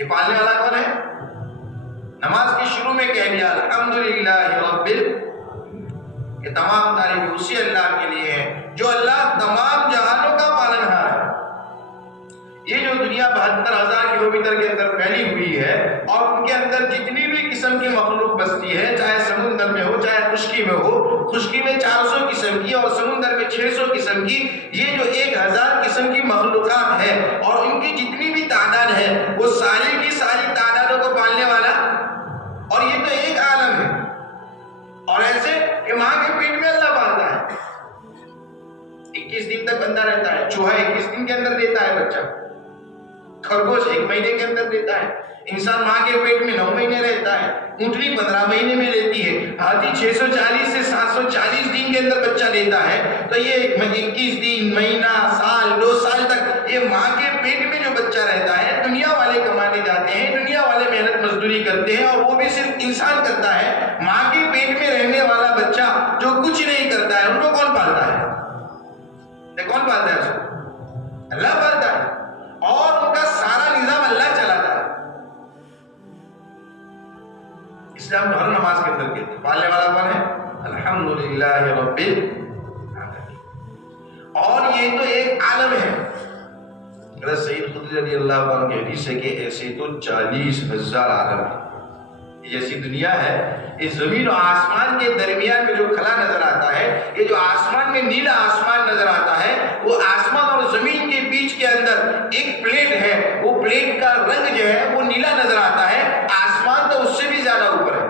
یہ پالنے والا کون ہے؟ نماز کے شروع میں کہہ دیا الحمدللہ رب یہ تمام تعریف اسی اللہ کے لیے ہے جو اللہ تمام جہانوں کا پالنہار ہے۔ یہ جو دنیا 72,000 کلومیٹر کے اندر پھیلی ہوئی ہے اور ان کے اندر جتنی بھی قسم کی مخلوق بستی ہے، چاہے سمندر میں ہو چاہے خشکی میں ہو، خشکی میں 400 قسم کی اور سمندر میں 600 قسم کی، یہ جو 1000 قسم کی مخلوقات ہے اور ان کی جتنی بھی تعداد ہے وہ ساری کی ساری تعدادوں کو پالنے والا، اور یہ تو ایک عالم ہے۔ اور ایسے کہ ماں کے پیٹ میں اللہ پالتا ہے، 21 دن تک بندہ رہتا ہے، چوہا 21 دن کے اندر دیتا ہے بچہ، خرگوش 1 مہینے کے اندر دیتا ہے، انسان ماں کے پیٹ میں 9 مہینے رہتا ہے، اونٹنی 15 مہینے میں لیتی ہے، ہاتھی 640 سے 740 دن کے اندر بچہ دیتا ہے۔ تو یہ 21 دن، مہینہ، سال، 2 سال تک یہ ماں کے پیٹ میں جو بچہ رہتا ہے، دنیا والے کمانے جاتے ہیں، دنیا والے محنت مزدوری کرتے ہیں، اور وہ بھی صرف انسان کرتا ہے۔ ماں کے پیٹ میں رہنے والا بچہ جو کچھ نہیں کرتا ہے، ان کو کون پالتا ہے؟ کون پالتا ہے اس کو؟ اللہ پالتا ہے، اور ان کا سارا نظام اللہ چلاتا ہے۔ اس لیے ہم ہر نماز کے اندر کہتے ہیں پالنے والا کون ہے؟ الحمدللہ رب العالمین۔ اور یہ تو ایک عالم ہے۔ حضرت سید خدری رضی اللہ عنہ کی حدیث ہے کہ ایسے تو 40,000 عالم ہیں۔ جیسی دنیا ہے، اس زمین و آسمان کے درمیان میں جو خلا نظر آتا ہے، یہ جو آسمان میں نیلا آسمان نظر آتا ہے، وہ آسمان اور زمین کے بیچ کے اندر ایک پلیٹ ہے، وہ پلیٹ کا رنگ جو ہے وہ نیلا نظر آتا ہے، آسمان تو اس سے بھی زیادہ اوپر ہے۔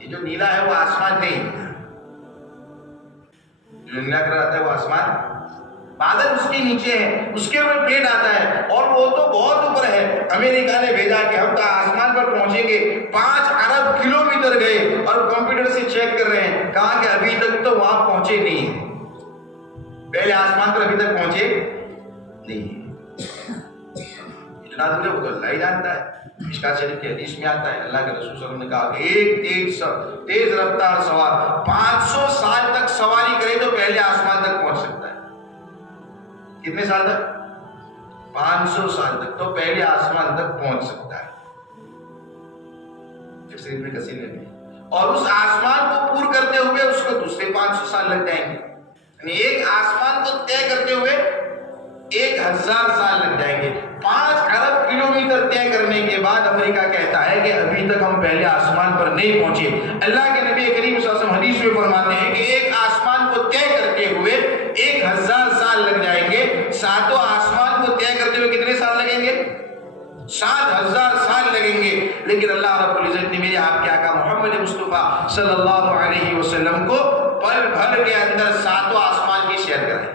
یہ جو نیلا ہے وہ آسمان نہیں، جو نیلا کر آتا ہے وہ آسمان، بادل اس کے نیچے ہے، اس کے اوپر پلیٹ آتا ہے، اور وہ تو بہت اوپر ہے۔ امریکہ نے بھیجا کہ ہم تو آسمان پر پہنچیں گے، 5 ارب کلومیٹر گئے اور کمپیوٹر سے چیک کر رہے ہیں، کہا کہ ابھی تک تو وہاں پہنچے نہیں ہیں، پہلے آسمان پر ابھی تک پہنچے نہیں ہیں۔ اتنا دور ہے وہ تو اللہ ہی جانتا ہے۔ مشکات شریف کی حدیث میں آتا ہے، اللہ کے رسول صلی اللہ علیہ وسلم نے کہا کہ ایک تیز رفتار سوار 500 سال تک سواری کرے تو پہلے آسمان تک پہنچ سکتا ہے۔ کتنے سال تک؟ 500 سال تک تو پہلے آسمان تک پہنچ سکتا ہے۔ تفسیر ابن کثیر نے بھی، اور اس آسمان کو پور کرتے ہوئے اس کو دوسرے 500 سال لگ جائیں گے، یعنی ایک آسمان کو طے کرتے ہوئے 1000 سال لگ جائیں گے۔ 5 ارب کلومیٹر طے کرنے کے بعد امریکہ کہتا ہے کہ ابھی تک ہم پہلے آسمان پر نہیں پہنچے۔ اللہ کے نبی کریم صلی اللہ علیہ وسلم حدیث میں فرماتے ہیں کہ ایک آسمان کو طے کرتے ہوئے 1000 سال لگ جائیں گے، 7 آسمان کو طے کرتے ہوئے کتنے سال لگیں گے؟ 7000 سال لگیں گے۔ لیکن اللہ رب العزت نے میرے آپ کے آقا محمد مصطفیٰ صلی اللہ علیہ وسلم کو پل بھر کے اندر 7 آسمان کی سیر کرائی،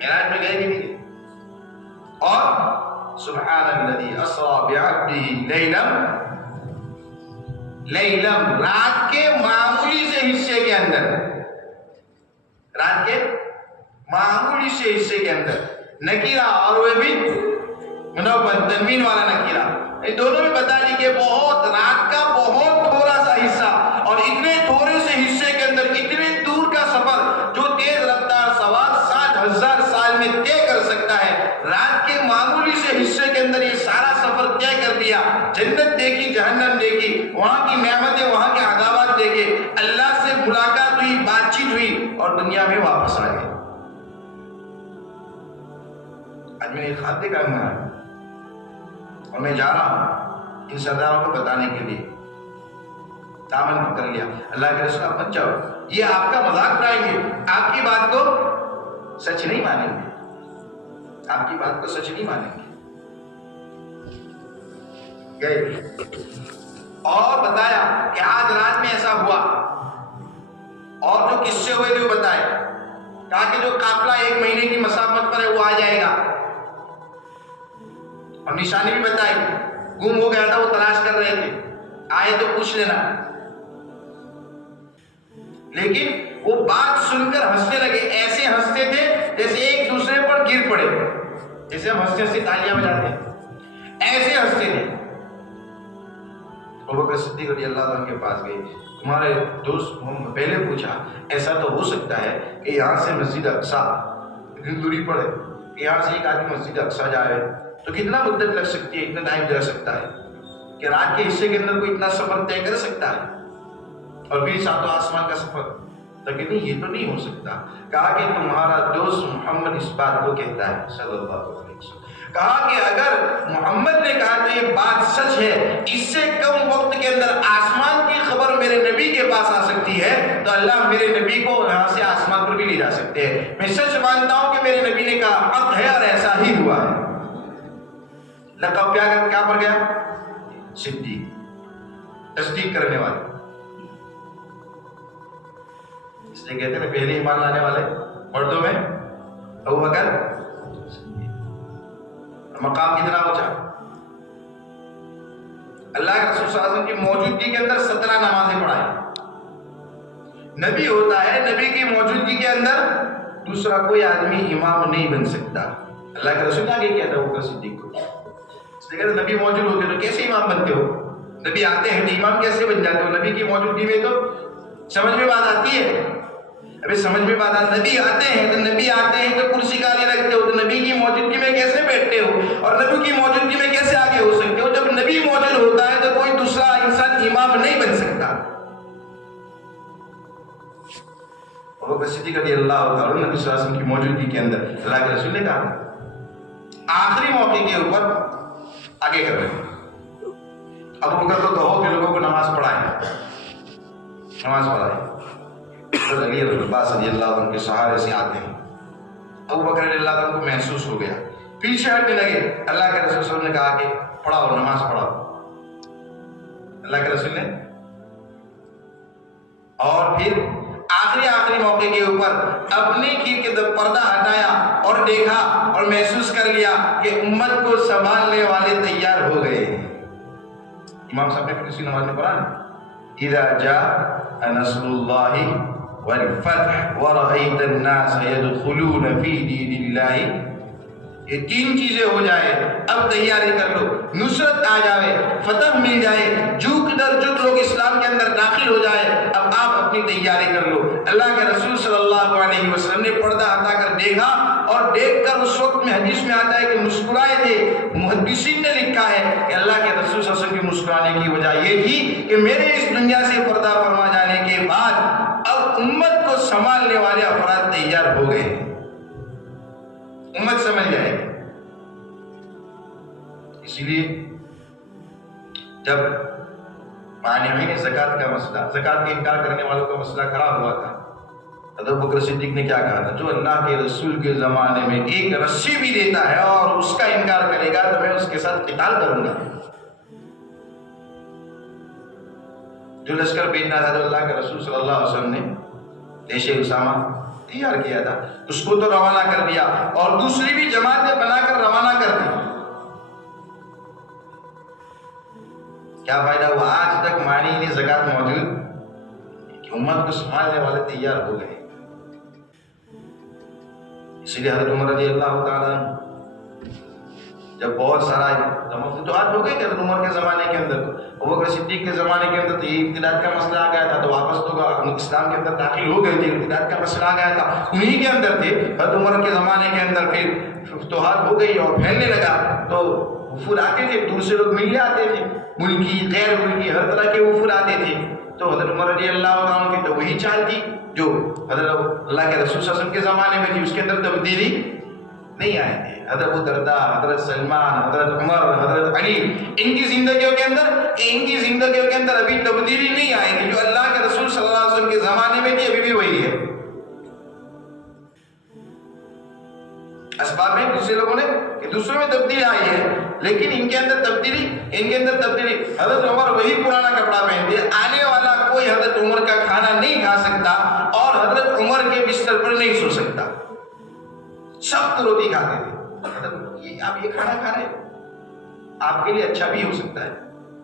معراج میں گئے کہ نہیں؟ اور سبحان الذی اسری بعبدہ لیلا، رات کے معمولی سے حصے کے اندر، رات کے معمولی سے حصے کے اندر، نکیرہ اور وہ بھی منون تنوین والا نکیرہ، یہ دونوں میں بتا دی کہ بہت رات کا بہت تھوڑا سا حصہ، اور اتنے تھوڑے سے حصے کے اندر اتنے دور کا سفر جو تیز رفتار سوار 7000 سال میں طے کر سکتا ہے، رات کے معمولی سے حصے کے اندر یہ سارا سفر طے کر دیا، جنت دیکھی، جہنم دیکھی، وہاں کی نعمتیں، وہاں کے عذابات دیکھے، اللہ سے ملاقات ہوئی، بات چیت ہوئی، اور دنیا میں واپس آ گئے۔ آج میں نے ایک خط دیکھا ہے اور میں جا رہا ہوں ان سرداروں کو بتانے کے لیے، دامن پکڑ لیا، اللہ کے رسول آپ مت جاؤ، یہ آپ کا مذاق اڑائیں گے، آپ کی بات کو سچ نہیں مانیں گے، آپ کی بات کو سچ نہیں مانیں گے۔ گئے اور بتایا کہ آج رات میں ایسا ہوا، اور جو قصے ہوئے تھے وہ بتائے، کہا کہ جو قافلہ 1 مہینے کی مسافت پر ہے وہ آ جائے گا، اور نشانی بھی بتائی، گم ہو گیا تھا وہ تلاش کر رہے تھے، آئے تو پوچھ لینا۔ لیکن وہ بات سن کر ہنسنے لگے، ایسے ہنستے تھے جیسے ایک دوسرے پر گر پڑے، جیسے ہم ہنستے ہنستے تالیاں بجاتے ہیں، ایسے ہنستے تھے۔ ابوبکر صدیق رضی اللہ عنہ کے پاس گئے، تمہارے دوست ہم پہلے پوچھا ایسا تو ہو سکتا ہے کہ یہاں سے مسجد اقصیٰ اتنی دوری پر ہے کہ یہاں سے ایک آدمی مسجد اقصیٰ جائے تو کتنا مدت لگ سکتی ہے، اتنا ٹائم لگ سکتا ہے کہ رات کے حصے کے اندر کوئی اتنا سفر طے کر سکتا ہے؟ اور پھر ساتوں آسمان کا سفر، لیکن نہیں، یہ تو نہیں ہو سکتا۔ کہا کہ تمہارا دوست محمد اس بات کو کہتا ہے صلی اللہ علیہ وسلم۔ کہا کہ اگر محمد نے کہا تو یہ بات سچ ہے، اس سے کم وقت کے اندر آسمان کی خبر میرے نبی کے پاس آ سکتی ہے تو اللہ میرے نبی کو یہاں سے آسمان پر بھی لے جا سکتے ہیں۔ میں سچ مانتا ہوں کہ میرے نبی نے کہا حق ہے اور ایسا ہی ہوا ہے۔ لقب کیا پر گیا؟ صدیق، تصدیق کرنے والے۔ اس لیے کہتے ہیں پہلے ایمان لانے والے مردوں میں ابو بکر، مقام کتنا اونچا۔ اللہ کے رسول صلی اللہ علیہ وسلم کی موجودگی کے اندر 17 نمازیں پڑھائی۔ نبی ہوتا ہے، نبی کی موجودگی کے اندر دوسرا کوئی آدمی امام نہیں بن سکتا۔ اللہ کے رسول نے آگے کیا تھا ابو بکر صدیق کو، اس لیے کہتے نبی موجود ہوتے تو کیسے امام بنتے ہو؟ نبی آتے ہیں تو امام کیسے بن جاتے ہو؟ نبی کی موجودگی میں تو سمجھ میں بات آتی ہے۔ ابھی سمجھ میں بات آتی، نبی آتے ہیں تو کرسی کالی رکھتے ہو، تو نبی کی موجودگی میں کیسے بیٹھتے ہو اور نبی کی موجودگی میں کیسے آگے ہو سکتے ہو؟ جب نبی موجود ہوتا ہے تو کوئی دوسرا انسان امام نہیں بن سکتا۔ ابو بکر صدیق رضی اللہ تعالیٰ نبی صلی اللہ علیہ وسلم کی موجودگی کے اندر اللہ کے رسول نے کہا آخری موقع کے اوپر آگے کر رہے ہیں۔ ابو بکر کو کہو کہ لوگوں کو نماز پڑھائیں۔ علی عباس رضی اللہ عنہ کے سہارے سے آتے ہیں۔ ابو بکر رضی اللہ عنہ کو محسوس ہو گیا، پیچھے ہٹنے لگے۔ اللہ کے رسول صلی اللہ علیہ وسلم نے کہا کہ پڑھاؤ، نماز پڑھاؤ۔ اللہ کے رسول نے اور پھر آخری موقع کے اوپر اپنی کی پردہ ہٹایا اور دیکھا اور محسوس کر لیا کہ امت کو سنبھالنے والے تیار ہو گئے۔ امام صاحب نے کسی نماز میں پڑھا اذا جاء نصر اللہ والفتح ورأيت الناس يدخلون في دين الله، یہ 3 چیزیں ہو جائے اب تیاری کر لو، نصرت آ جائے، فتح مل جائے، جھک در جھک لوگ اسلام کے اندر داخل ہو جائے، اب آپ اپنی تیاری کر لو۔ اللہ کے رسول صلی اللہ علیہ وسلم نے پردہ ہٹا کر دیکھا اور دیکھ کر اس وقت میں حدیث میں آتا ہے کہ مسکرائے تھے۔ محدثین نے لکھا ہے کہ اللہ کے رسول صلی اللہ علیہ وسلم کی مسکرانے کی وجہ یہ تھی کہ میرے اس دنیا سے پردہ فرما جانے کے بعد اب امت کو سنبھالنے والے افراد تیار ہو گئے، امت سمجھ جائے گی۔ اسی لیے جب مانعین زکات کا مسئلہ، زکات کے انکار کرنے والوں کا مسئلہ کھڑا ہوا تھا، حضرت بکر صدیق نے کیا کہا تھا؟ جو اللہ کے رسول کے زمانے میں ایک رسی بھی دیتا ہے اور اس کا انکار کرے گا تو میں اس کے ساتھ قتال کروں گا۔ جو لشکر بھیجنا تھا تو اللہ کے رسول صلی اللہ علیہ وسلم نے جیش اسامہ تیار کیا تھا، اس کو تو روانہ کر دیا اور دوسری بھی جماعتیں بنا کر روانہ کر دی۔ کیا فائدہ ہوا؟ آج تک مانعین زکات موجود کہ امت کو سنبھالنے والے تیار ہو گئے۔ اسی لیے حضرت عمر رضی اللہ تعالیٰ جب بہت سارا فتوحات ہو گئے تھے حضرت عمر کے زمانے کے اندر، ابو بکر صدیق کے زمانے کے اندر تو یہ ارتداد کا مسئلہ آ گیا تھا، تو واپس تو اسلام کے اندر داخل ہو گئے تھے، ارتداد کا مسئلہ آ گیا تھا، انہی کے اندر تھے۔ حضرت عمر کے زمانے کے اندر پھر فتوحات ہو گئی اور پھیلنے لگا، تو وفود آتے تھے، دور سے لوگ ملنے آتے تھے، ملکی غیر ملکی ہر طرح کے وفود آتے تھے۔ تو حضرت عمر رضی اللہ عنہ کی تو وہی چال تھی جو حضرت اللہ کے رسول صلی اللہ علیہ وسلم کے زمانے میں تھی، اس کے اندر تبدیلی نہیں آئے تھے۔ حضرت ابو درداء، حضرت سلمان، حضرت عمر، حضرت علی، ان کی زندگیوں کے اندر ابھی تبدیلی نہیں آئی تھی۔ جو اللہ کے رسول صلی اللہ علیہ وسلم کے زمانے میں تھی ابھی بھی وہی ہے۔ اسباب میں دوسرے لوگوں نے کہ دوسروں میں تبدیلی آئی ہے، لیکن ان کے اندر تبدیلی حضرت عمر وہی پرانا کپڑا پہنتے، آنے والا کوئی حضرت عمر کا کھانا نہیں کھا سکتا اور حضرت عمر کے بستر پر نہیں سو سکتا۔ سخت روٹی کھاتے تھے۔ آپ یہ کھانا کھا رہے آپ کے لیے اچھا بھی ہو سکتا ہے،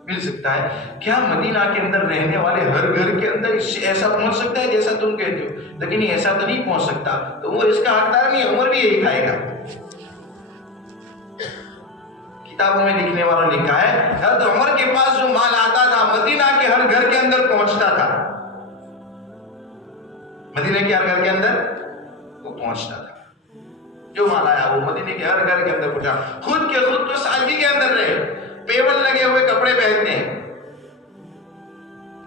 مل سکتا ہے، کیا مدینہ کے اندر رہنے والے ہر گھر کے اندر اس سے ایسا پہنچ سکتا ہے جیسا تم کہتے ہو؟ لیکن یہ ایسا تو نہیں پہنچ سکتا، تو عمر اس کا حقدار نہیں ہے، عمر بھی یہی کھائے گا۔ کتابوں میں لکھنے والوں نے لکھا ہے حضرت عمر کے پاس جو مال آتا تھا مدینہ کے ہر گھر کے اندر پہنچتا تھا، مدینہ کے ہر گھر کے اندر وہ پہنچتا تھا۔ جو مال آیا وہ مدینے کے ہر گھر کے اندر پہنچا. خود کے خود تو سادگی کے اندر رہے, پیول لگے ہوئے کپڑے پہنتے ہیں,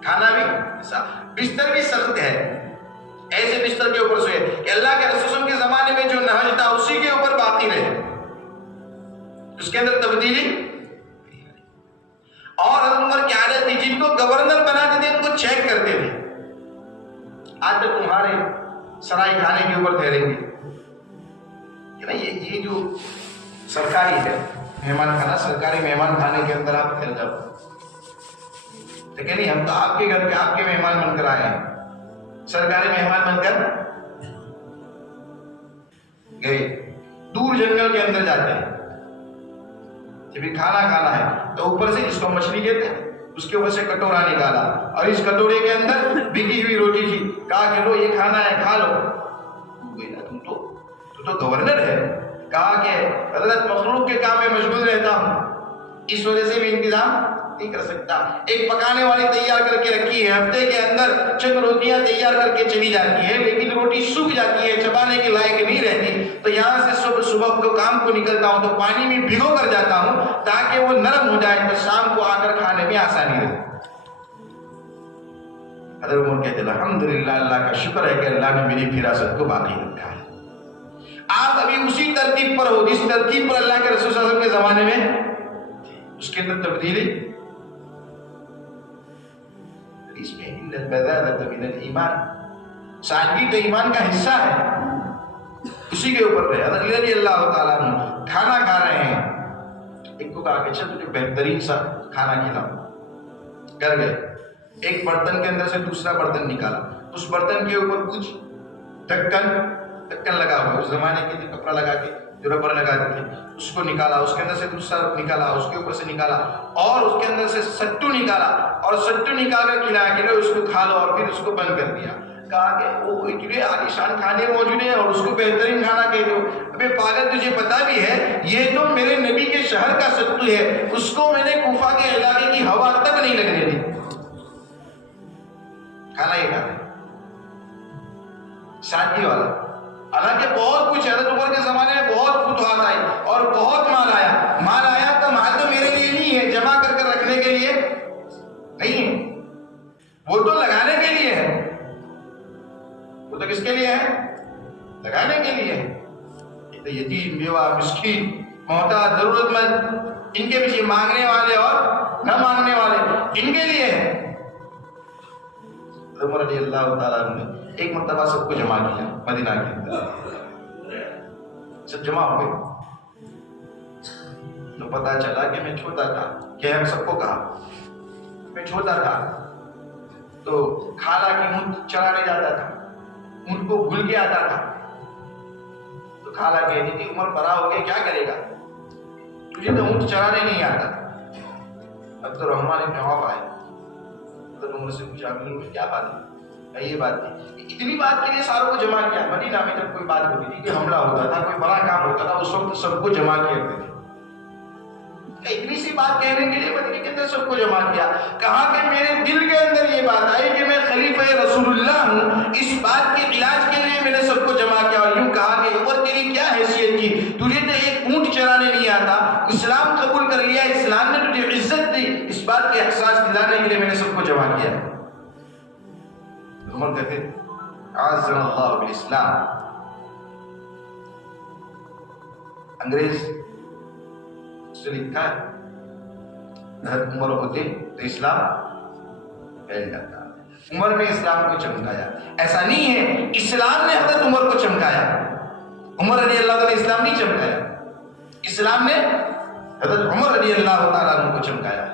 کھانا بھی, بستر بھی سخت ہے, ایسے بستر کے اوپر سوئے کہ اللہ کے رسول کے زمانے میں جو نہج تھا اسی کے اوپر باقی رہے, اس کے اندر تبدیلی. اور حضرت عمر کی عادت تھی جن کو گورنر بناتے تھے ان کو چیک کرتے تھے, آج تک تمہارے سرائی کھانے کے اوپر ٹھہریں گے کہ نہیں, یہ جو سرکاری ہے مہمان کھانا, سرکاری مہمان کھانے کے اندر آپ ٹھہر جاؤ, لیکن نہیں, ہم تو آپ کے گھر پہ آپ کے مہمان بن کر آئے ہیں, سرکاری مہمان بن کر گئے. دور جنگل کے اندر جاتے ہیں, جب کھانا کھانا ہے تو اوپر سے, جس کو مچھلی کہتے ہیں, اس کے اوپر سے کٹورا نکالا اور اس کٹورے کے اندر بھیگی ہوئی روٹی تھی, کہا کہ لو یہ کھانا ہے کھا لو. تو گورنر ہے, کہا کہ حضرت مخلوق کے کام میں مشغول رہتا ہوں, اس وجہ سے میں انتظام نہیں کر سکتا. ایک پکانے والی تیار کر کے رکھی ہے, ہفتے کے اندر چند روٹیاں تیار کر کے چلی جاتی ہے, لیکن روٹی سوکھ جاتی ہے, چبانے کے لائق نہیں رہتی, تو یہاں سے صبح کو کام کو نکلتا ہوں تو پانی میں بھگو کر جاتا ہوں تاکہ وہ نرم ہو جائے تو شام کو آ کر کھانے میں آسانی رہے. حضرت عمر کہتے ہیں الحمدللہ, اللہ کا شکر ہے کہ اللہ نے میری فراست کو باقی رکھا ہے. آپ ابھی اسی ترتیب پر ہو جس ترتیب پر اللہ کے رسول صلی اللہ علیہ وسلم کے زمانے میں, اس کے اندر تبدیلی اس میں البذالۃ من الایمان, سادگی تو ایمان کا حصہ ہے, اسی کے اوپر رہے. حضرت علی رضی اللہ تعالیٰ عنہ کھانا کھا رہے ہیں, ایک کو کہا کہ چل تجھے بہترین سا کھانا کھلاؤ. کر گئے, ایک برتن کے اندر سے دوسرا برتن نکالا, اس برتن کے اوپر کچھ ڈھکن لگا ہوا, اس زمانے کے جو کپڑا لگا کے جو ربر لگاتے تھے, اس کو نکالا, اس کے اندر سے دوسرا نکالا, اس کے اوپر سے نکالا, اور اس کے اندر سے سٹو نکالا, اور سٹو نکال کر کھلایا کہ لو اس کو کھا لو, اور پھر اس کو بند کر دیا. کہا کہ وہ اتنے عالیشان کھانے موجود ہیں اور اس کو بہترین کھانا کہہ دو. ابے پاگل, تجھے پتا بھی ہے یہ تو میرے نبی کے شہر کا ستو ہے, اس کو میں نے کوفہ کے علاقے کی ہوا تک نہیں لگنے دی, کھانا ہی کھانا. سادگی والا. حالانکہ بہت کچھ حضرت عمر کے زمانے میں بہت فتوحات آئی اور بہت مال آیا تو مال تو میرے لیے نہیں ہے, جمع کر کر رکھنے کے لیے نہیں ہے, وہ تو لگانے کے لیے ہے. وہ تو کس کے لیے ہے؟ لگانے کے لیے ہے. یتیم, بیوہ, مسکین, محتاج, ضرورت مند, ان کے پیچھے مانگنے والے اور نہ مانگنے والے, ان کے لیے ہے. عمر رضی اللہ تعالیٰ نے ایک مرتبہ سب کو جمع کیا مدینہ کے اندر, سب جمع ہو گئے تو پتا چلا کہ میں چھوٹا تھا, کہ ہم سب کو کہا میں چھوٹا تھا تو خالہ کی اونٹ چرانے جاتا تھا, اونٹ کو بھول کے آتا تھا, تو خالہ کہتی تھی عمر بڑا ہو گیا کیا کرے گا, تجھے تو اونٹ چرانے نہیں آتا. اب تو رحمان ابن عوف آئے, تو عمر سے پوچھا کیا بات ہے, یہ بات تھی. اتنی بات کے لیے ساروں کو جمع کیا. مدینہ میں جب کوئی بات ہوتی تھی کہ حملہ ہوتا تھا, کوئی بڑا کام ہوتا تھا, اس وقت سب کو جمع کیا کرتے تھے. اتنی سی بات کہنے کے لیے مدینہ کے اندر سب کو جمع کیا. کہا کہ میرے دل کے اندر یہ بات آئی کہ میں خلیفہ رسول اللہ ہوں, اس بات کے علاج کے لیے میں نے سب کو جمع کیا. اور یوں کہا کہ عمر تیری کیا حیثیت تھی, تجھے تو ایک اونٹ چرانے نہیں آتا, اسلام قبول کر لیا, اسلام نے تجھے عزت دی, اس بات کے احساس دلانے کے لیے میں نے سب کو جمع کیا. عمر کہتے اعزنا اللہ بالاسلام. انگریز سے لکھا ہے حضرت عمر ہوتے تو اسلام پھیل جاتا. عمر نے اسلام کو چمکایا. ایسا نہیں ہے اسلام نے حضرت عمر کو چمکایا, عمر رضی اللہ تعالیٰ نے اسلام نہیں چمکایا, اسلام نے حضرت عمر رضی اللہ تعالیٰ عنہ کو چمکایا,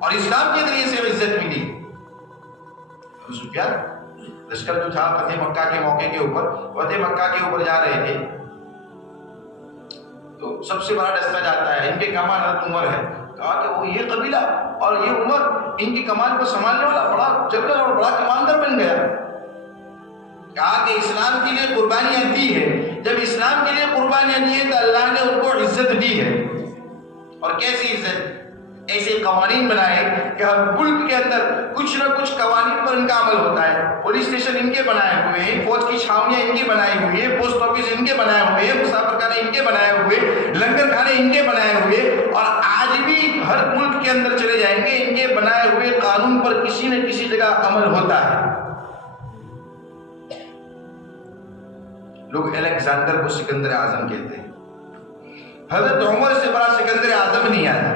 اور اسلام کے ذریعے سے عزت ملی. ابو سفیان لشکر جو تھا فتح مکہ کے موقع کے اوپر, فتح مکہ کے اوپر جا رہے تھے, تو سب سے بڑا دستہ جاتا ہے, ان کے کمان حضرت عمر ہے. کہا کہ وہ یہ قبیلہ اور یہ عمر ان کی کمان کو سنبھالنے والا بڑا جنرل اور بڑا کمانڈر بن گیا. کہا کہ اسلام کے لیے قربانیاں دی ہے, جب اسلام کے لیے قربانیاں دی ہے تو اللہ نے ان کو عزت دی ہے. اور کیسی عزت؟ ایسے قوانین بنائے کہ ہر ملک کے اندر کچھ نہ کچھ قوانین پر ان کا عمل ہوتا ہے. پولیس اسٹیشن ان کے بنائے ہوئے ہیں، فوج کی چھاؤنیاں ان کی بنائی ہوئی ہیں، پوسٹ آفس ان کے بنائے ہوئے ہیں، مسافر خانے ان کے بنائے ہوئے، لنگر خانے ان کے بنائے ہوئے، اور آج بھی ہر ملک کے اندر چلے جائیں گے ان کے بنائے ہوئے قانون پر کسی نہ کسی جگہ عمل ہوتا ہے. لوگ الیگزینڈر کو سکندر اعظم کہتے ہیں. حضرت عمر سے بڑا سکندر اعظم نہیں آیا.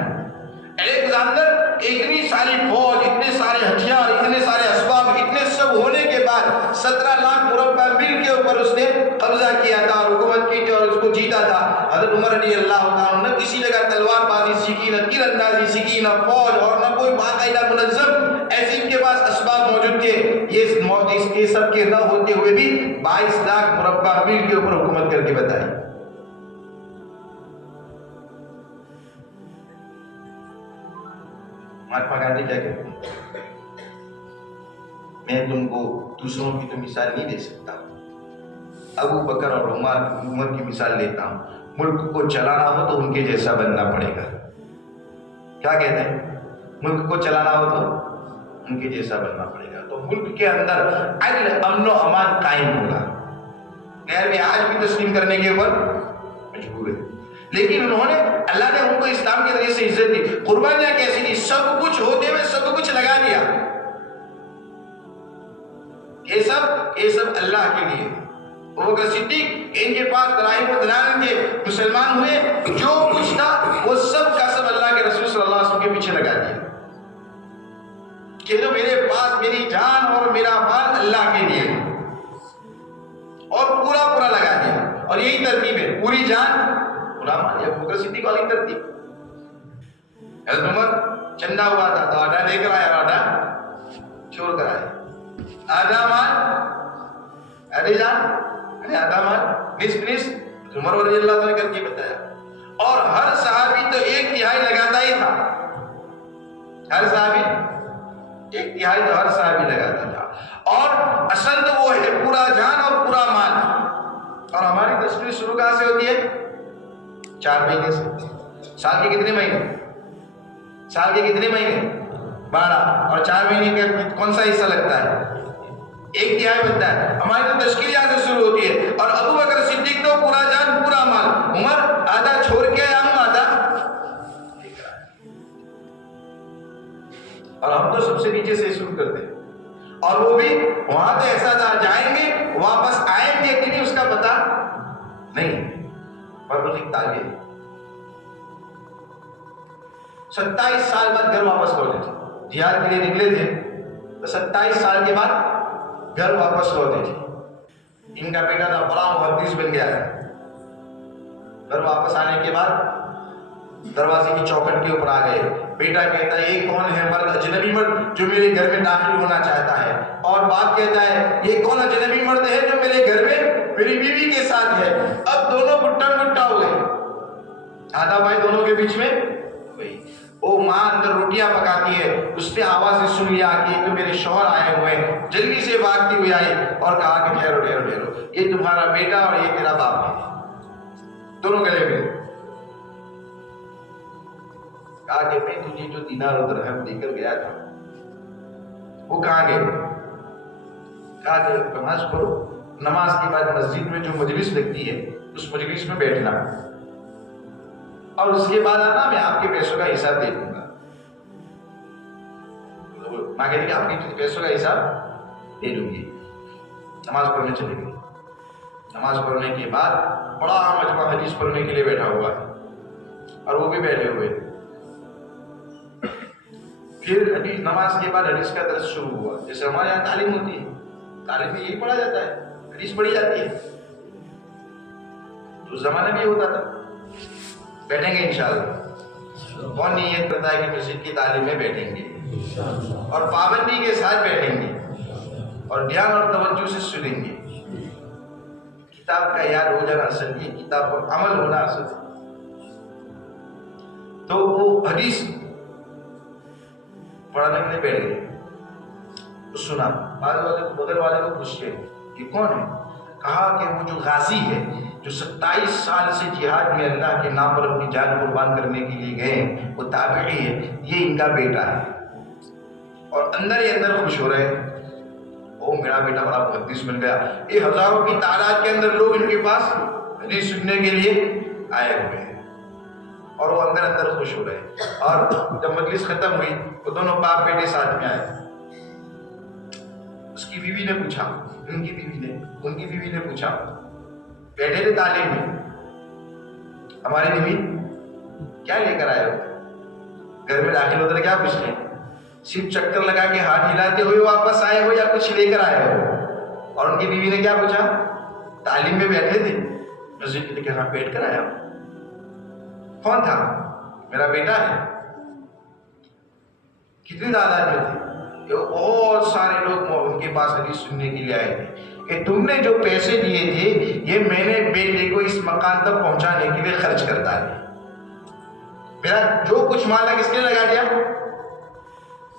الیگزینڈر اتنی ساری فوج، اتنے سارے ہتھیار، اتنے سارے اسباب، اتنے سب ہونے کے بعد 17 لاکھ مربع میل کے اوپر اس نے قبضہ کیا تھا اور حکومت کی تھی اور اس کو جیتا تھا. حضرت عمر رضی اللہ تعالیٰ نے کسی جگہ تلوار بازی سیکھی، نہ تیر اندازی سیکھی، نہ فوج اور نہ کوئی باقاعدہ منظم ایسے ان کے پاس اسباب موجود تھے. یہ سب کے نہ ہوتے ہوئے بھی 22 لاکھ مربع میل کے اوپر حکومت کر کے بتائی. مہاتما گاندھی کیا کہتے ہیں؟ میں تم کو دوسروں کی تو مثال نہیں دے سکتا، ابو بکر اور عمر کی مثال لیتا ہوں. ملک کو چلانا ہو تو ان کے جیسا بننا پڑے گا. کیا کہتے ہیں؟ ملک کو چلانا ہو تو ان کے جیسا بننا پڑے گا. تو ملک کے اندر عدل، امن و امان قائم ہوگا. غیر بھی آج بھی تسلیم کرنے کے اوپر مجبور ہے، لیکن انہوں نے، اللہ نے ان کو اسلام کے ذریعے سے عزت دی. قربانیاں کیسی دی؟ سب کچھ ہوتے ہوئے سب کچھ لگا دیا. یہ سب اللہ کے لیے. ابوبکر صدیق، ان کے پاس دراہم و دینار تھے، مسلمان ہوئے، جو کچھ تھا وہ سب کا سب اللہ کے رسول صلی اللہ علیہ وسلم کے پیچھے لگا دیا کہ جو میرے پاس میری جان اور میرا مال اللہ کے لیے، اور پورا لگا دیا. اور یہی ترتیب ہے، پوری جان پورا مال. یہ ابوبکر صدیق والی ترتیب. حضرت عمر چندہ ہوا تھا تو آدھا لے کر آیا اور آدھا چھوڑ کر آیا. آدھا مال ارے جان، آدھا مال نصف عمر رضی اللہ عنہ نے کر کے بتایا. اور ہر صحابی تو 1/3 لگاتا ہی تھا. ہر صحابی 1/3 تو ہر صحابی لگاتا تھا. اور اصل تو وہ ہے پورا جان اور پورا مال. اور ہماری تصویر شروع کہاں سے ہوتی ہے؟ 4 مہینے سے. سال کے کتنے مہینے؟ سال کے کتنے مہینے؟ 12. اور 4 مہینے کا کون سا حصہ لگتا ہے؟ 1/3 بنتا ہے. ہماری تو تشکیل یہاں سے شروع ہوتی ہے. اور ابو بکر صدیق تو پورا جان پورا مال. عمر آدھا چھوڑ کے آیا، ہم آدھا. اور ہم تو سب سے نیچے سے شروع کرتے ہیں. اور وہ بھی وہاں تو ایسا تھا، جائیں گے واپس آئیں گے کہ نہیں اس کا پتہ نہیں. پر وہ لکھتا ہے 27 سال بعد گھر واپس لوٹے تھے. جہاد کے لیے نکلے تھے تو 27 سال کے بعد گھر واپس لوٹے تھے. ان کا بیٹا تھا بڑا محدث بن گیا ہے. گھر واپس آنے کے بعد دروازے کی چوکھٹ کے اوپر آ گئے. بیٹا کہتا ہے یہ کون ہے مرد، اجنبی مرد جو میرے گھر میں داخل ہونا چاہتا ہے؟ اور باپ کہتا ہے یہ کون اجنبی مرد ہے جو میرے گھر میں میری بیوی کے ساتھ ہے؟ اب دونوں گٹا ہو گئے. آدھا بھائی دونوں کے بیچ میں وہی. وہ ماں اندر روٹیاں پکاتی ہے، اس نے آوازیں سن لیا کہ تو میرے شوہر آئے ہوئے ہیں. جلدی سے بھاگتی ہوئی آئی اور کہا کہ ٹھہرو ٹھہرو ٹھہرو، یہ تمہارا بیٹا اور یہ تیرا باپ ہے. دونوں گلے میں. کہا کہ میں تجھے جو دینار و درہم دے کر گیا تھا وہ کہاں گئے؟ کہا کہ نماز پڑھو، نماز کے بعد مسجد میں جو مجلس لگتی ہے اس مجلس میں بیٹھنا، اور اس کے بعد آنا، میں آپ کے پیسوں کا حساب دے دوں گا. ماں کہتی کہ آپ کے پیسوں کا حساب دے دوں گی. نماز پڑھنے چلے گئی. نماز پڑھنے کے بعد بڑا مجمع حدیث پڑھنے کے لیے بیٹھا ہوا ہے اور وہ بھی بیٹھے ہوئے. پھر حدیث، نماز کے بعد حدیث کا درس شروع ہوا. جیسے ہمارے یہاں تعلیم ہوتی ہے، تعلیم میں یہی پڑھا جاتا ہے، حدیث پڑھی جاتی ہے. تو اس زمانے میں یہ ہوتا تھا. بیٹھیں گے انشاءاللہ. کون نیت کرتا ہے کہ مسجد کی تعلیم میں بیٹھیں گے اور پابندی کے ساتھ بیٹھیں گے اور دھیان اور توجہ سے سنیں گے. کتاب کا یاد ہو جانا اصل، یہ کتاب پر عمل ہونا اصل. تو وہ حدیث پڑھنے کے لیے بیٹھ گئے. سنا بعض والے کو، بغل والے کو پوچھتے کہ کون ہے؟ کہا کہ وہ جو غازی ہے جو 27 سال سے جہاد میں اللہ کے نام پر اپنی جان قربان کرنے کے لیے گئے، وہ تابعی ہے، یہ ان کا بیٹا ہے، اور اندر ہی اندر خوش ہو رہے ہیں، او میرا بیٹا بڑا محدث بن گیا۔ یہ ہزاروں کی تعداد کے اندر لوگ ان کے پاس حدیث سننے کے لیے آئے ہوئے ہیں، اور وہ اندر اندر خوش ہو رہے ہیں۔ اور جب مجلس ختم ہوئی، وہ دونوں باپ بیٹے ساتھ میں آئے۔ اس کی بیوی نے پوچھا، ان کی بیوی نے پوچھا، بیٹھے تھے تعلیم میں، ہماری بیوی کیا لے کر آئے ہو؟ گھر میں داخل ہوتے کیا پوچھتے ہیں؟ صرف چکر لگا کے ہاتھ ہلاتے ہوئے واپس آئے ہو یا کچھ لے کر آئے ہو؟ اور ان کی بیوی نے کیا پوچھا؟ تعلیم میں بیٹھے تھے، مسجد میں کہاں بیٹھ کر آیا ہو؟ کون تھا؟ میرا بیٹا ہے۔ کتنی تعداد میں تھے؟ بہت سارے لوگ ان کے پاس حدیث سننے کے لیے آئے تھے کہ تم نے جو پیسے دیے تھے یہ میں نے بیٹے کو اس مقام تک پہنچانے کے لیے خرچ کرتا ہے، میرا جو کچھ مال ہے کس کے لیے لگا دیا؟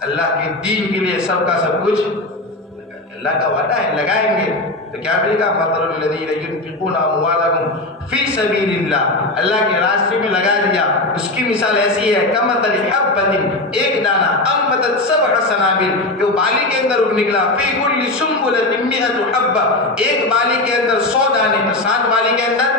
اللہ کے دین کے لیے، سب کا سب کچھ اللہ کا وعدہ ہے لگائیں گے تو کیا ملے گا؟ مثل الذین ينفقون اموالهم فی سبیل اللہ، اللہ کے راستے میں لگا دیا، اس کی مثال ایسی ہے کمثل حبۃ، ایک دانہ، انبتت سبع سنابل، جو بالی کے اندر اگ نکلا، فی کل سنبلۃ مئۃ حبۃ، ایک بالی کے اندر 100 دانے، 7 بالی کے اندر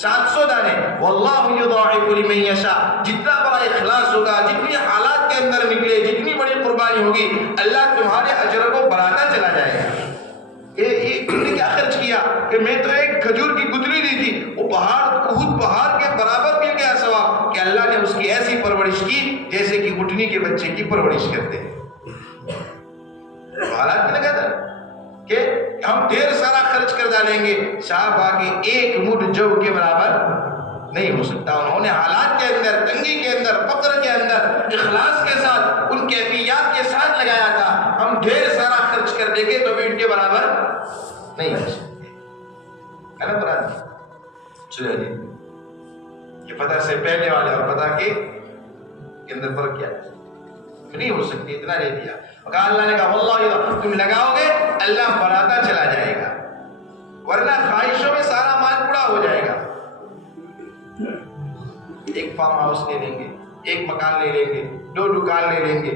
700 دانے، واللہ یضاعف لمن یشاء، جتنا بڑا اخلاص ہوگا، جتنی حالات کے اندر نکلے، جتنی بڑی قربانی ہوگی، اللہ تمہارے اجر کو بڑھاتا چلا جائے گا۔ یہ تم نے کیا خرچ کیا؟ کہ میں تو ایک کھجور کی گدلی دی تھی، وہ پہاڑ احد پہاڑ کے برابر مل گیا ثواب، کہ اللہ نے اس کی ایسی پرورش کی جیسے کہ اٹھنی کے بچے کی پرورش کرتے ہیں۔ حالات میں لگا تھا کہ ہم ڈھیر سارا خرچ کر ڈالیں گے، صاحب آگے ایک مٹھ جو کے برابر نہیں ہو سکتا۔ انہوں نے حالات کے اندر، تنگی کے اندر، فقر کے اندر، اخلاص کے ساتھ، ان کیفیات کے ساتھ لگایا تھا۔ ہم ڈھیر سارا خرچ کر دیں گے تو بھی ان کے برابر نہیں ہو سکتے، ہے نا برادر؟ چلو جی، یہ فتح سے پہلے والے اور فتح کے اندر فرق کیا ہے؟ نہیں ہو سکتی، اتنا دے دیا۔ کہا اللہ نے کہا واللہ تم لگاؤ گے اللہ بڑھاتا چلا جائے گا، ورنہ خواہشوں میں سارا مال پورا ہو جائے گا۔ ایک فارم ہاؤس لے لیں گے، ایک مکان لے لیں گے، 2 دکان لے لیں گے،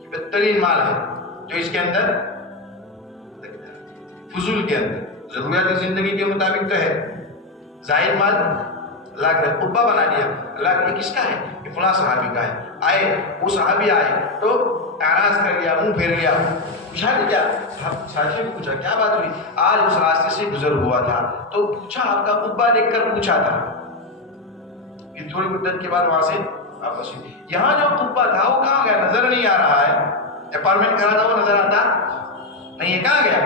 یہ بہترین مال ہے جو اس کے اندر فضول کے اندر ضروریات زندگی کے مطابق تو ہے، ظاہر مال اللہ کا قبہ بنا دیا، اللہ کا کس کا ہے؟ کہ فلاں صحابی کا ہے۔ آئے وہ صحابی آئے تو اعراض کر لیا، منہ پھیر لیا، پوچھا کیا؟ ساتھی نے پوچھا کیا بات ہوئی؟ آج اس راستے سے گزر ہوا تھا تو پوچھا آپ کا قبہ دیکھ کر پوچھا تھا۔ یہ تھوڑی مدت کے بعد وہاں سے واپس ہوئی، یہاں جو قبہ تھا وہ کہاں گیا؟ نظر نہیں آ رہا ہے۔ اپارٹمنٹ کرا تھا وہ نظر آتا نہیں ہے، کہاں گیا؟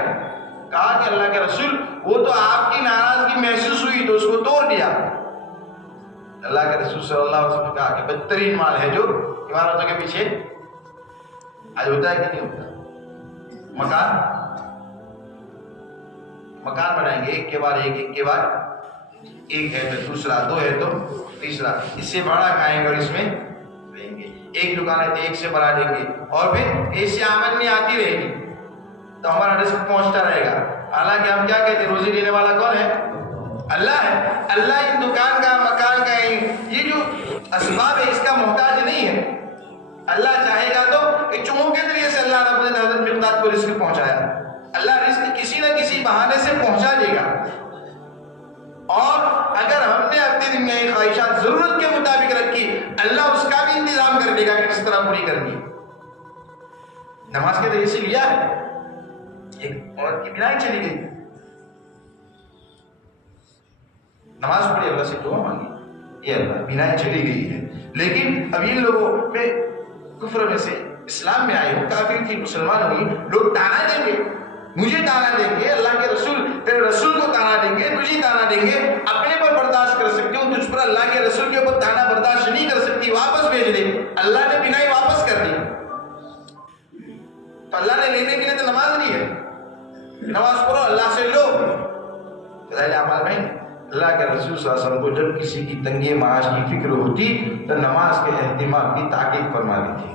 کہا کہ اللہ کے رسول وہ تو آپ کی ناراضگی محسوس ہوئی تو اس کو توڑ دیا۔ اللہ کے رسول صلی اللہ علیہ وسلم نے کہا کہ بہترین مال ہے جو عمارتوں کے پیچھے آج ہوتا ہے کہ نہیں ہوتا؟ مکان بنائیں گے، ایک کے بعد ایک، ایک کے بعد ایک ہے تو دوسرا، 2 ہے تو تیسرا، اس سے بڑا کھائیں گے اور اس میں رہیں گے، ایک دکان ہے تو ایک سے بڑھا دیں گے، اور پھر ایسی آمدنی آتی رہے گی تو ہمارا رزق پہنچتا رہے گا۔ حالانکہ ہم کیا کہتے ہیں؟ روزی دینے والا کون ہے؟ اللہ ہے۔ اللہ ان دکان کا، مکان کا، یہ جو اسباب ہے اس کا محتاج نہیں ہے۔ اللہ چاہے گا تو ایک چونگوں کے ذریعے سے اللہ رب نے حضرت مقداد کو رزق پہنچایا، اللہ رزق کسی نہ کسی بہانے سے پہنچا دے گا۔ اور اگر ہم نے اپنی دنیائی خواہشات ضرورت کے مطابق رکھی، اللہ اس کا بھی انتظام کر دے گا کہ کس طرح پوری کرنی ہے۔ نماز کے ذریعے سے لیا ہے، ایک عورت کی بینائی چلی گئی، نماز پڑھی، اللہ سے دعا مانگی، یہ اللہ بینائی چلی گئی ہے، لیکن اب ان لوگوں میں کفر میں سے اسلام میں آئے، وہ کافر تھی، مسلمان ہوئی، لوگ تانا دیں گے، مجھے تانا دیں گے، اللہ کے رسول، تیرے رسول کو تانا دیں گے، تجھے تانا دیں گے، اپنے پر برداشت کر سکتے ہو، تجھ پر اللہ کے رسول کے اوپر تانا برداشت نہیں کر سکتی، واپس بھیج دے۔ اللہ نے بینائی واپس کر دی تو اللہ نے لینے کے لیے تو نماز نہیں ہے، نماز پڑھو، اللہ سے لو، ظاہر اعمال میں اللہ کے رسول صلی اللہ علیہ وسلم کو جب کسی کی تنگی معاش کی فکر ہوتی تو نماز کے اہتمام کی تاکید فرما دیتی،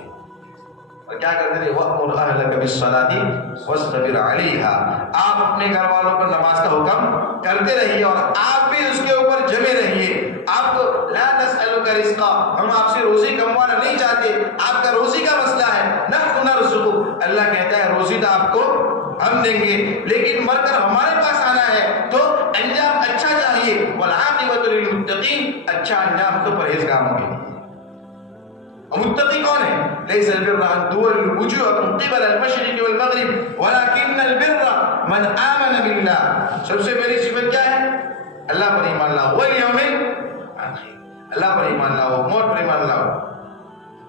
اور کیا کرتے تھے؟ وَأْمُرْ أَهْلَكَ بِالصَّلَاةِ وَاصْطَبِرْ عَلَيْهَا. آپ اپنے گھر والوں پر نماز کا حکم کرتے رہیے اور آپ بھی اس کے اوپر جمے رہیے. آپ لا نسألك رزقا، ہم آپ سے روزی کموانا نہیں چاہتے، آپ کا روزی کا مسئلہ ہے. نحن نرزقك، اللہ کہتا ہے روزی تو آپ کو ہم دیں گے، لیکن مر کر ہمارے پاس آنا ہے تو انجام اچھا چاہیے. والعاقبۃ للمتقین، اچھا انجام تو پرہیزگاروں کے لیے. متقی کون ہے؟ ليس البر ان تولوا وجوهكم قبل المشرق والمغرب ولكن البر من آمن بالله. سب سے پہلی صفت کیا ہے؟ اللہ پر ایمان لاؤ. والیوم الاخر، اللہ پر ایمان لاؤ، موت پر ایمان لاؤ.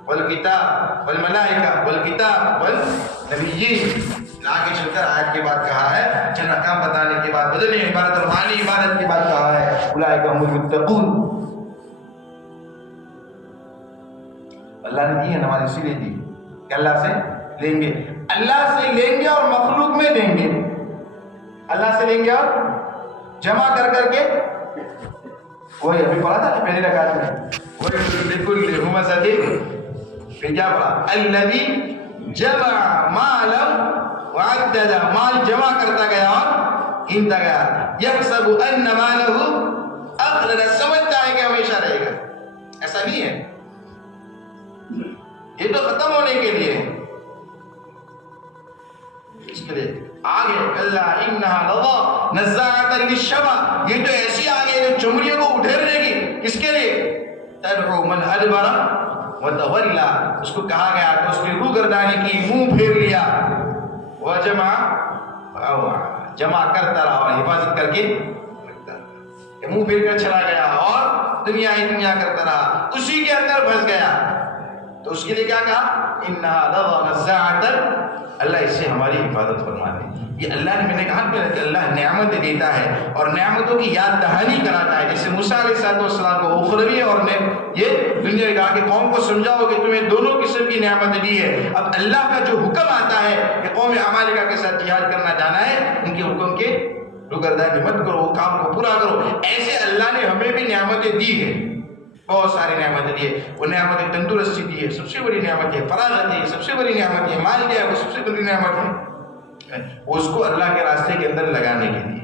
والکتاب والملائکہ والکتاب والنبیین. آگے چل کر آیت کے بعد کہا ہے، چند احکام بتانے کے بعد بدنی عبادت اور مالی عبادت کے بعد کہا ہے اولئک هم المتقون. اللہ نے دی ہے نماز اسی لیے دی کہ اللہ سے لیں گے، اللہ سے لیں گے اور مخلوق میں دیں گے. اللہ سے لیں گے اور جمع کر کر کے، وہی ابھی پڑھا تھا پہلے رکعت میں، وَيْلٌ لِكُلِّ هُمَزَةٍ، پھر کیا پڑھا؟ الَّذِي جَمَعَ مَالًا وَعَدَّدَ، مال جمع کرتا گیا اور گنتا گیا. يَحْسَبُ أَنَّ مَالَهُ أَخْلَدَ، سمجھتا ہے کہ ہمیشہ رہے گا. ایسا نہیں ہے، یہ تو ختم ہونے کے لیے ہے. اس کے لیے آگے اللہ انہا لظى نزاعۃ للشوى، یہ تو ایسی آگے جو چمڑیوں کو اٹھیر دے گی. کس کے لیے؟ تدعو من ادبر وتولى، اس کو کہا گیا تو اس نے روح گردانی کی، منہ پھیر لیا. وجمع، جمع کرتا رہا اور حفاظت کر کے رکھتا رہا. منہ پھیر کر چلا گیا اور دنیا ہی دنیا کرتا رہا، اسی کے اندر پھنس گیا. تو اس کے لیے کیا کہا؟ انہا لظى نزاعۃ، اللہ اس سے ہماری حفاظت فرما دے. یہ اللہ نے، میں نے کہا کہ اللہ نعمت دیتا ہے اور نعمتوں کی یاد دہانی کراتا ہے. جیسے موسیٰ علیہ السلام کو اخروی اور یہ دنیا کہا کہ قوم کو سمجھاؤ کہ تمہیں دونوں قسم کی نعمت دی ہے. اب اللہ کا جو حکم آتا ہے کہ قوم عمالقہ کے ساتھ جہاد کرنا جانا ہے، ان کے حکم کے روگردانی مت کرو، وہ کام کو پورا کرو. ایسے اللہ نے ہمیں بھی نعمتیں دی ہے، بہت ساری نعمتیں دی ہے. وہ نعمتیں تندرستی دی ہے، سب سے بڑی نعمت ہے. فراغت ہے، سب سے بڑی نعمت ہے. مال دیا ہے، وہ سب سے بڑی نعمت ہے. وہ اس کو اللہ کے راستے کے اندر لگانے کے لیے.